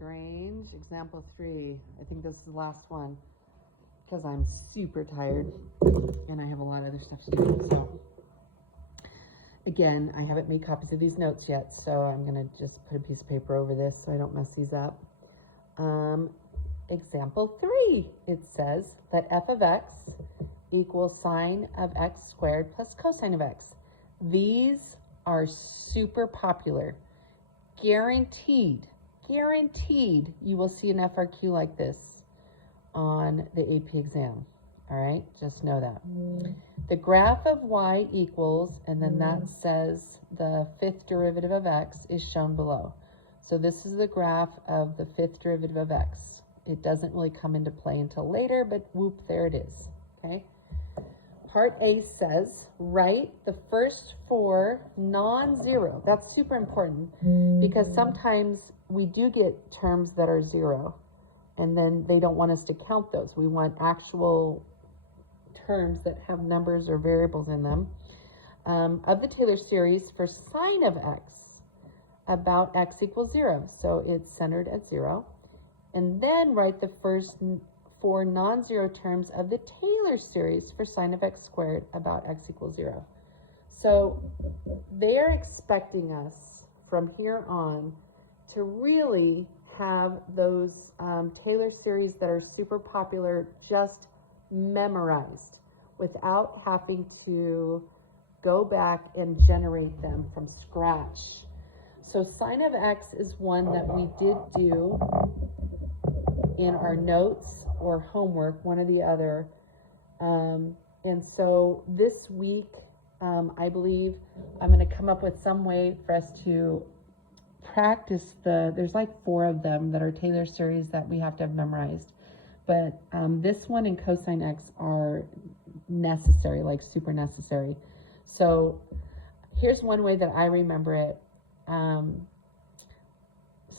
Lagrange, example 3. I think this is the last one because I'm super tired and I have a lot of other stuff to do. So again, I haven't made copies of these notes yet, so I'm gonna just put a piece of paper over this so I don't mess these up. Example 3, it says that f of x equals sine of x squared plus cosine of x. These are super popular. Guaranteed you will see an FRQ like this on the AP exam. All right, just know that. The graph of y equals, and then that says the fifth derivative of x is shown below. So this is the graph of the fifth derivative of x. It doesn't really come into play until later, but whoop, there it is, okay? Part A says, write the first 4 non-zero. That's super important because sometimes we do get terms that are 0 and then they don't want us to count those. We want actual terms that have numbers or variables in them. Of the Taylor series for sine of x about x equals 0. So it's centered at 0. And then write the first 4 non-zero terms of the Taylor series for sine of x squared about x equals 0. So they're expecting us from here on to really have those Taylor series that are super popular just memorized without having to go back and generate them from scratch. So sine of x is one that we did do in our notes or homework, one or the other. And so this week, I believe I'm going to come up with some way for us to practice there's like 4 of them that are Taylor series that we have to have memorized. But this one and cosine x are necessary, like super necessary. So here's one way that I remember it.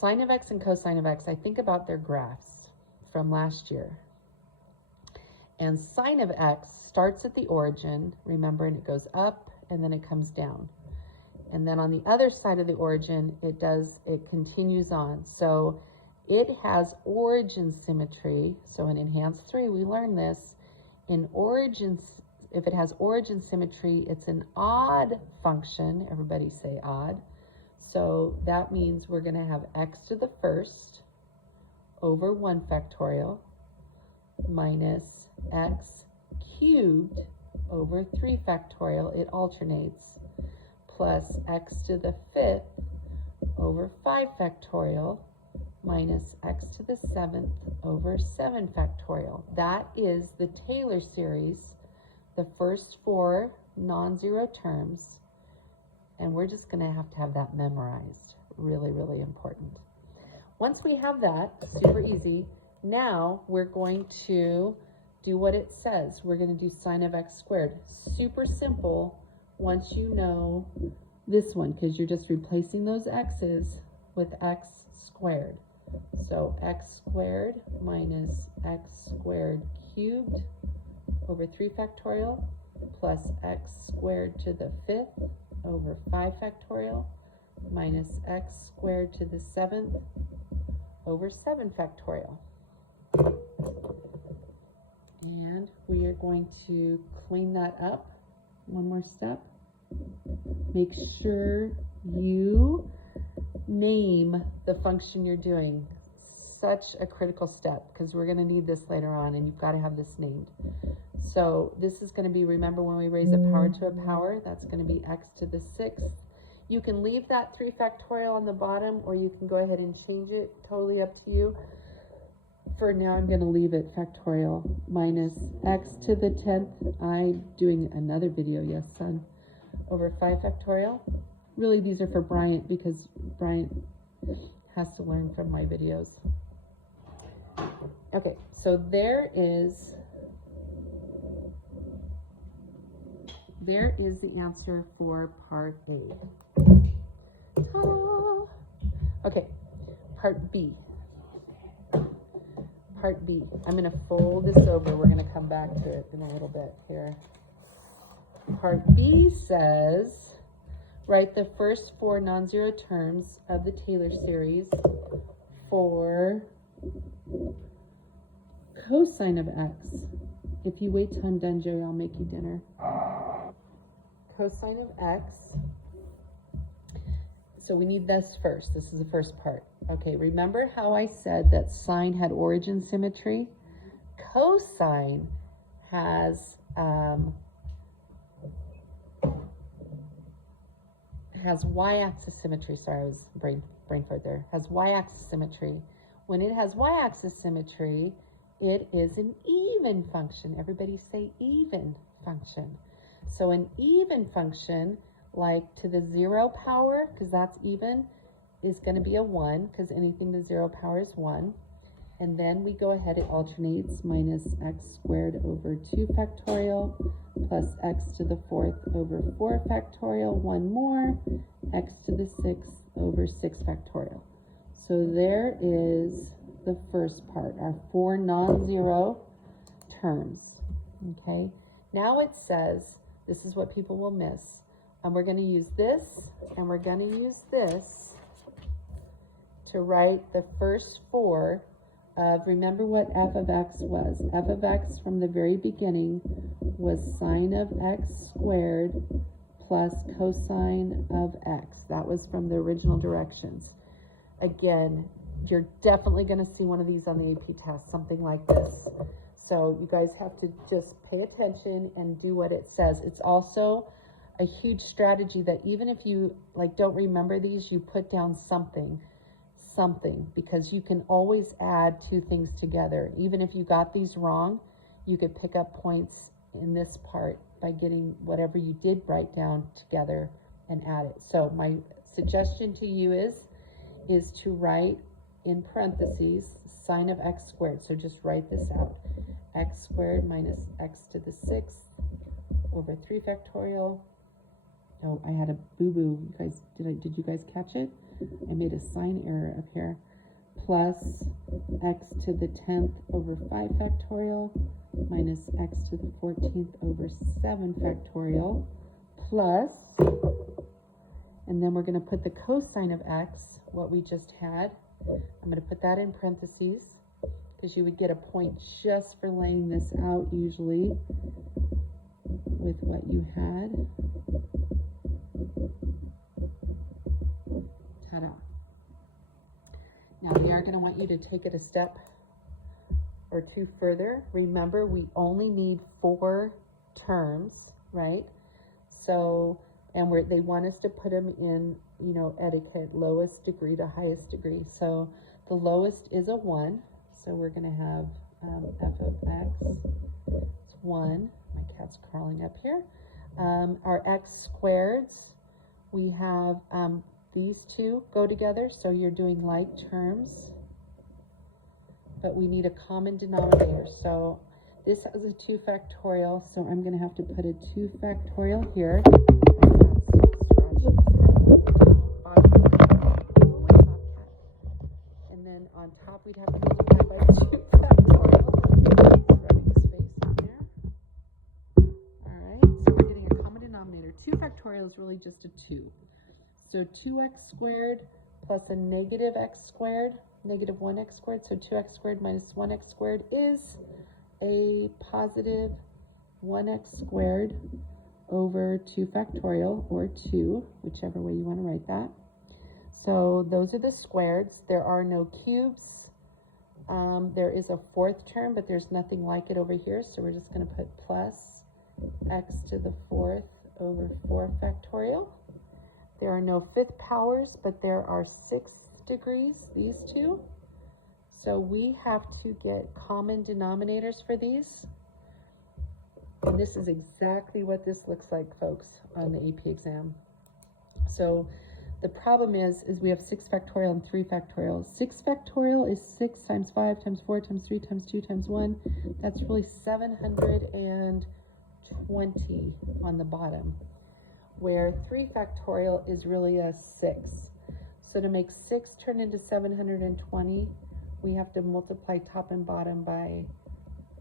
Sine of x and cosine of x, I think about their graphs from last year. And sine of x starts at the origin, remember, and it goes up and then it comes down. And then on the other side of the origin, it continues on. So it has origin symmetry. So in Enhanced 3, we learned this. In origins, if it has origin symmetry, it's an odd function. Everybody say odd. So that means we're going to have x to the first over 1 factorial minus x cubed over 3 factorial. It alternates. Plus x to the 5th over 5 factorial minus x to the 7th over 7 factorial. That is the Taylor series, the first 4 non-zero terms, and we're just going to have that memorized. Really, really important. Once we have that, super easy, now we're going to do what it says. We're going to do sine of x squared. Super simple once you know this one, because you're just replacing those x's with x squared. So x squared minus x squared cubed over 3 factorial plus x squared to the 5th over 5 factorial minus x squared to the 7th over 7 factorial. And we are going to clean that up. One more step. Make sure you name the function you're doing. Such a critical step because we're going to need this later on and you've got to have this named. So this is going to be, remember when we raise a power to a power, that's going to be x to the 6th. You can leave that 3 factorial on the bottom or you can go ahead and change it, totally up to you. For now, I'm going to leave it factorial minus x to the 10th. I'm doing another video, yes, son, over 5 factorial. Really, these are for Bryant because Bryant has to learn from my videos. Okay, so there is the answer for part A. Ta-da! Okay, part B. Part B. I'm going to fold this over. We're going to come back to it in a little bit here. Part B says, write the first 4 non-zero terms of the Taylor series for cosine of x. If you wait till I'm done, Jerry, I'll make you dinner. Cosine of x. So we need this first. This is the first part. Okay, remember how I said that sine had origin symmetry? Cosine has y-axis symmetry. Sorry, I was brain fart there. Has y-axis symmetry. When it has y-axis symmetry, it is an even function. Everybody say even function. So an even function, like to the 0 power, because that's even, is going to be a 1, because anything to 0 power is 1. And then we go ahead, it alternates, minus x squared over 2 factorial plus x to the 4th over 4 factorial, 1 more, x to the 6th over 6 factorial. So there is the first part, our 4 non-zero terms. Okay, now it says, this is what people will miss. And we're going to use this, and we're going to use this to write the first 4 of, remember what f of x was. F of x from the very beginning was sine of x squared plus cosine of x. That was from the original directions. Again, you're definitely going to see one of these on the AP test, something like this. So you guys have to just pay attention and do what it says. It's also a huge strategy that even if you don't remember these, you put down something, because you can always add 2 things together. Even if you got these wrong, you could pick up points in this part by getting whatever you did write down together and add it. So my suggestion to you is to write in parentheses sine of x squared. So just write this out. X squared minus x to the 6th over 3 factorial. Oh, I had a boo-boo. You guys, did you guys catch it? I made a sign error up here. Plus x to the 10th over 5 factorial minus x to the 14th over 7 factorial plus, and then we're going to put the cosine of x, what we just had. I'm going to put that in parentheses because you would get a point just for laying this out usually with what you had. Ta-da. Now we are going to want you to take it a step or 2 further. Remember, we only need 4 terms, right? So, and they want us to put them in, etiquette, lowest degree to highest degree. So the lowest is a 1. So we're going to have f of x, it's 1. My cat's crawling up here. Our x squareds, we have these 2 go together, so you're doing like terms, but we need a common denominator. So this has a 2 factorial, so I'm going to have to put a 2 factorial here. And then on top we'd have to multiply by 2 factorial. Rubbing his face in there. Alright, so we're getting a common denominator. 2 factorial is really just a 2. So 2x squared plus a negative x squared, negative 1x squared, so 2x squared minus 1x squared is a positive 1x squared over 2 factorial, or 2, whichever way you want to write that. So those are the squareds. There are no cubes. There is a 4th term, but there's nothing like it over here, so we're just going to put plus x to the 4th over 4 factorial. There are no 5th powers, but there are 6th degrees, these 2. So we have to get common denominators for these. And this is exactly what this looks like, folks, on the AP exam. So the problem is we have 6 factorial and 3 factorial. 6 factorial is 6 times 5 times 4 times 3 times 2 times 1. That's really 720 on the bottom, where 3 factorial is really a 6. So to make 6 turn into 720, we have to multiply top and bottom by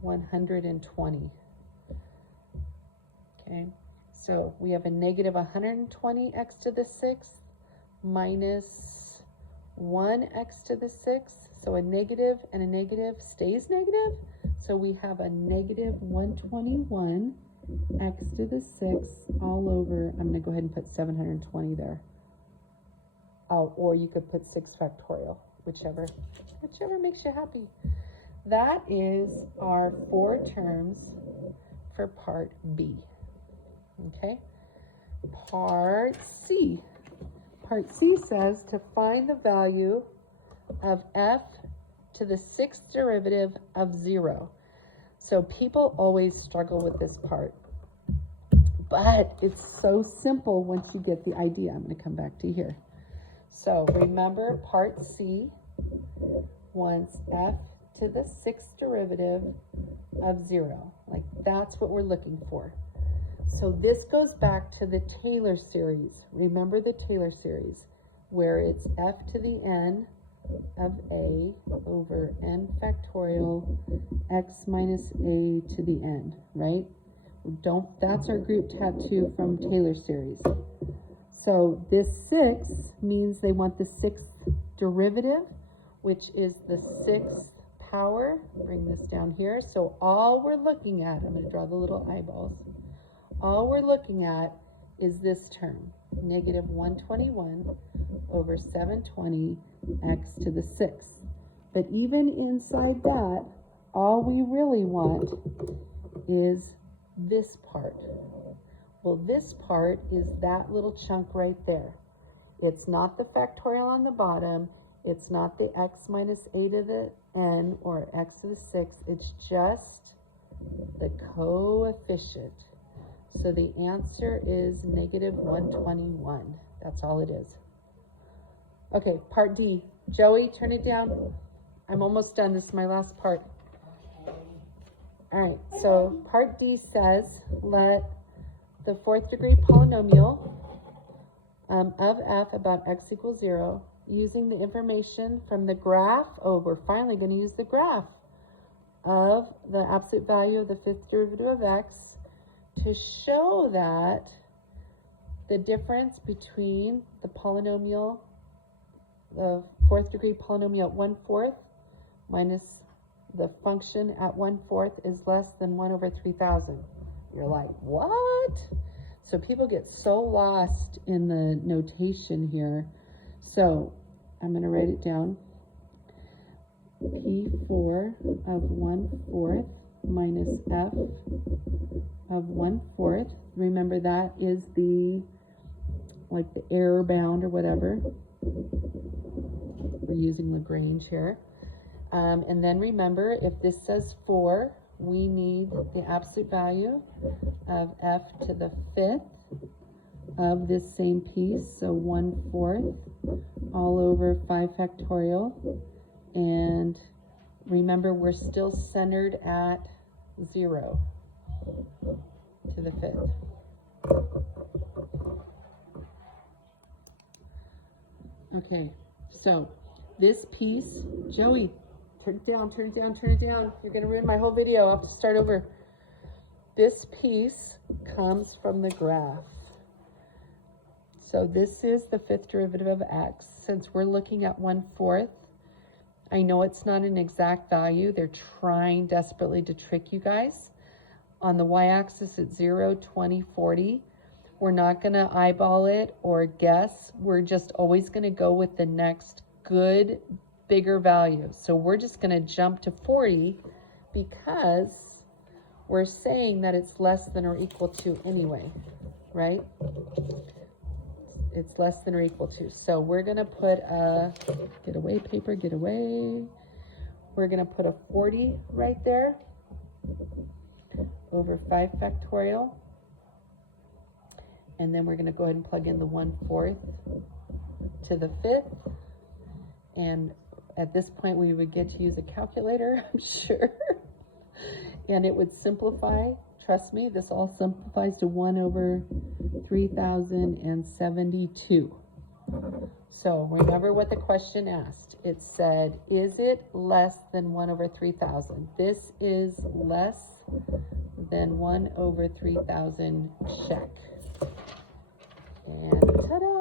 120. Okay, so we have a negative 120 x to the 6th minus 1x to the 6, so a negative and a negative stays negative. So we have a negative 121 x to the 6 all over, I'm going to go ahead and put 720 there. Oh, or you could put 6 factorial, whichever makes you happy. That is our 4 terms for part B. Okay? Part C. Part C says to find the value of f to the 6th derivative of 0. So people always struggle with this part, but it's so simple once you get the idea. I'm going to come back to here. So remember, part C wants f to the 6th derivative of 0. Like, that's what we're looking for. So this goes back to the Taylor series. Remember the Taylor series, where it's f to the n of a over n factorial x minus a to the n, right? That's our group tattoo from Taylor series. So this 6 means they want the 6th derivative, which is the 6th power. Bring this down here. So all we're looking at, I'm going to draw the little eyeballs. All we're looking at is this term, negative 121 over 720 x to the 6th. But even inside that, all we really want is this part. Well, this part is that little chunk right there. It's not the factorial on the bottom. It's not the x minus a to the n or x to the 6th. It's just the coefficient. So the answer is negative 121. That's all it is. Okay, part D. Joey, turn it down. I'm almost done. This is my last part. All right, so part D says let the 4th degree polynomial of f about x equals 0 using the information from the graph. Oh, we're finally going to use the graph of the absolute value of the 5th derivative of x to show that the difference between the polynomial, the 4th degree polynomial at 1/4 minus the function at 1/4 is less than 1 over 3,000. You're like, what? So people get so lost in the notation here. So I'm going to write it down. P4 of 1/4 minus f of 1/4. Remember, that is the error bound or whatever. We're using Lagrange here. And then remember, if this says 4, we need the absolute value of f to the 5th of this same piece. So 1/4 all over 5 factorial. And remember, we're still centered at 0 to the 5th. Okay, so this piece, Joey, turn it down, turn it down, turn it down. You're going to ruin my whole video. I'll have to start over. This piece comes from the graph. So this is the 5th derivative of x. Since we're looking at 1/4, I know it's not an exact value. They're trying desperately to trick you guys. On the y-axis, it's 0, 20, 40. We're not going to eyeball it or guess. We're just always going to go with the next good, bigger value. So we're just going to jump to 40 because we're saying that it's less than or equal to anyway, right? It's less than or equal to. So we're going to put a, get away paper, get away. We're going to put a 40 right there over 5 factorial. And then we're going to go ahead and plug in the 1/4 to the 5th. And at this point, we would get to use a calculator, I'm sure. And it would simplify. Trust me, this all simplifies to 1 over 3,072. So remember what the question asked. It said, is it less than 1 over 3,000? This is less than 1 over 3,000, check. And ta-da!